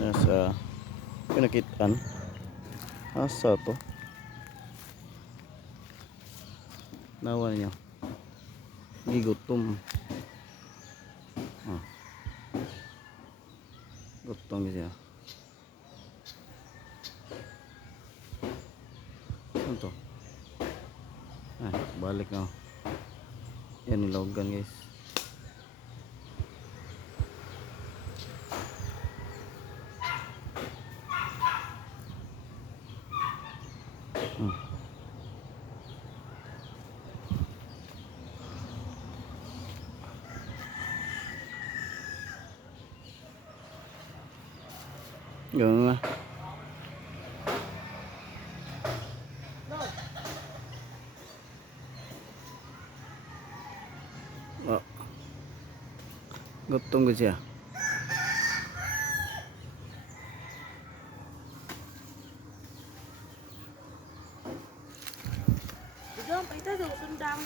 Nasa pinakitaan. Asa to? Nawa niyo. Gigutom. Ah. Gutom siya. Ano to? Ay, balik na. Yan nilogan guys. Ganun na. Oh. Gutom ko siya. Dong, paita daw sundang.